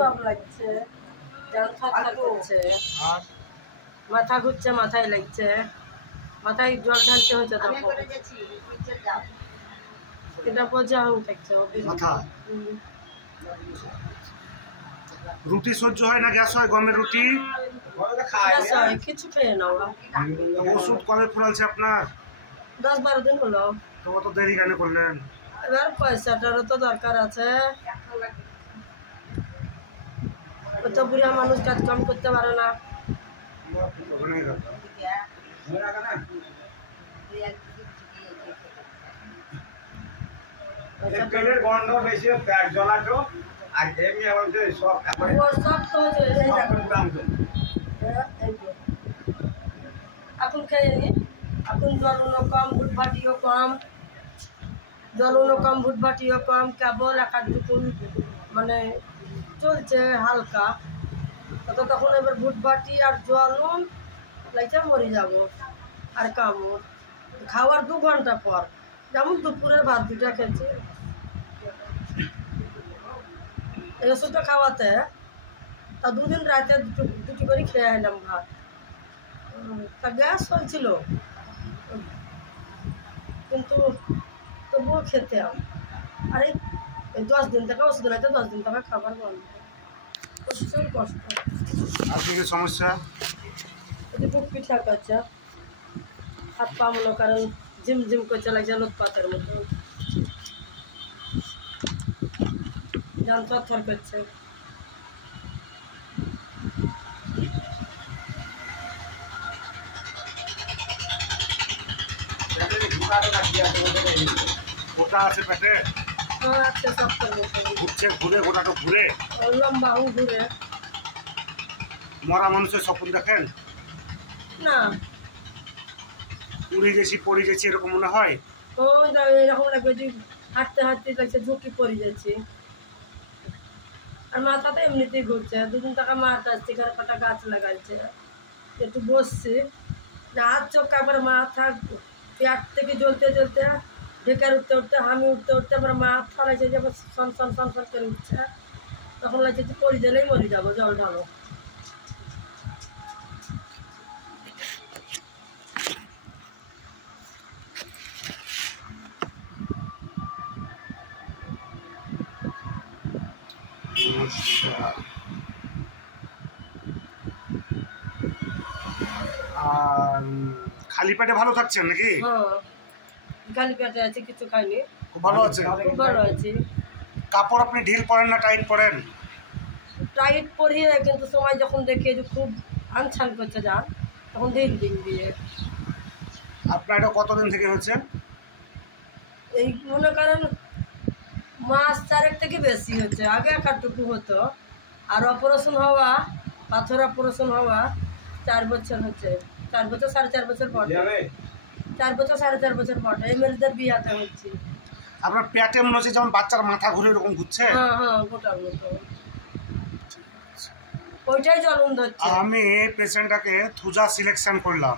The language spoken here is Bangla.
সব লাগছে, মাথা ঘুরছে, মাথায় লাগছে, মাথায় জল ঢালতে হচ্ছে, এটা বোঝা থাকছে মাথা। রুটি সহ্য হয় না, গ্যাস হয়? গমের রুটি কিছু খেয়ে নাও। ওষুধ কবে ফুরালছে আপনার? 10-12 দিন হলো। তো অত দেরি কেন করলেন? এবার পয়সাটারও তো দরকার আছে, তো বুড়া মানুষ কাজ কাম করতে পারে না। এখন খেয়ে নি, এখন জলও কম, ভুটভাটিও কম, জলও কম, ভুটভাটিও কম, কেবল একাধটুকুন মানে চলছে হালকা। তখন এবার ভুটভাটি আর জলও লাগছে, মরে যাব। আর কামড় খাওয়ার 2 ঘন্টা পর, যেমন দুপুরের ভাত 2টা খেয়েছে, এই ওষুধটা খাওয়াতে তা 2 দিন রাতে দুটি করে খেয়ে এলাম ভাত। তা গ্যাস হয়েছিল, কিন্তু তবুও খেতাম। আর এই 10 দিন থেকে ওষুধ রাখতে 10 দিন থেকে খাবার বন্ধ, প্রচুর কষ্ট। আর কি সমস্যা? বুক পিঠা করছে, হাত পা মনে করেন ঝিমঝিম করছে, লাগছে লোকপাতের মতো, যান থরথর করছে। গোটা আছে পেটে? আছে, সব ঘুরছে, ঘুরে গোটাটা ঘুরে, লম্বা ঘুরে। মরা মানুষের স্বপ্ন দেখেন না? উড়ে গেছি, পড়ে গেছি, এরকম মনে হয়? এরকম লাগবে যে হাঁটতে হাঁটতে লাগছে ঝুঁকি পড়ে যাচ্ছে। আর মাথা তো এমনিতেই ঘুরছে। 2 দিন টাকা মাথা আসছে, কটা গাছ লাগাচ্ছে, একটু বসছে, হাত চোখ একবারে মাথা পেট থেকে জ্বলতে জ্বলতে, ঢেকার উঠতে উঠতে, হামি উঠতে উঠতে, আবার মাথা লাগছে যে সন সন সন সন করে উঠছে। তখন লাগছে যে পড়ে গেলেই মরে যাবো, জল ঢালো। আর খালি পেটে ভালো থাকছেন নাকি? খালি পেটে আছে, কিছু খাইনি, খুব ভালো আছে। খুব ভালো আছি। কাপড় আপনি ঢিল পরেন না টাইট পরেন? টাইট পরিয়ে, কিন্তু সময় যখন দেখে যে খুব আনছান করছে যা, তখন ঢিল দিন দিয়ে। আপনার এটা কতদিন থেকে হচ্ছে? এই মনে করেন মাস 4 থেকে বেশি হচ্ছে। আগে একাটুকু হতো, আর অপারেশন হওয়া, পাথর অপারেশন হওয়া 4 বছর হচ্ছে। 4 বছর 4.5 বছর পর, 4 বছর 4.5 বছর পর এই মেয়েদের বিয়াতে হচ্ছে। আপনার পেটে মনে হচ্ছে যেমন বাচ্চার মাথা ঘুরে এরকম ঘুরছে? হ্যাঁ, গোটার মতো ওইটাই জ্বলন ধরছে। আমি পেশেন্টটাকে থুজা সিলেকশন করলাম।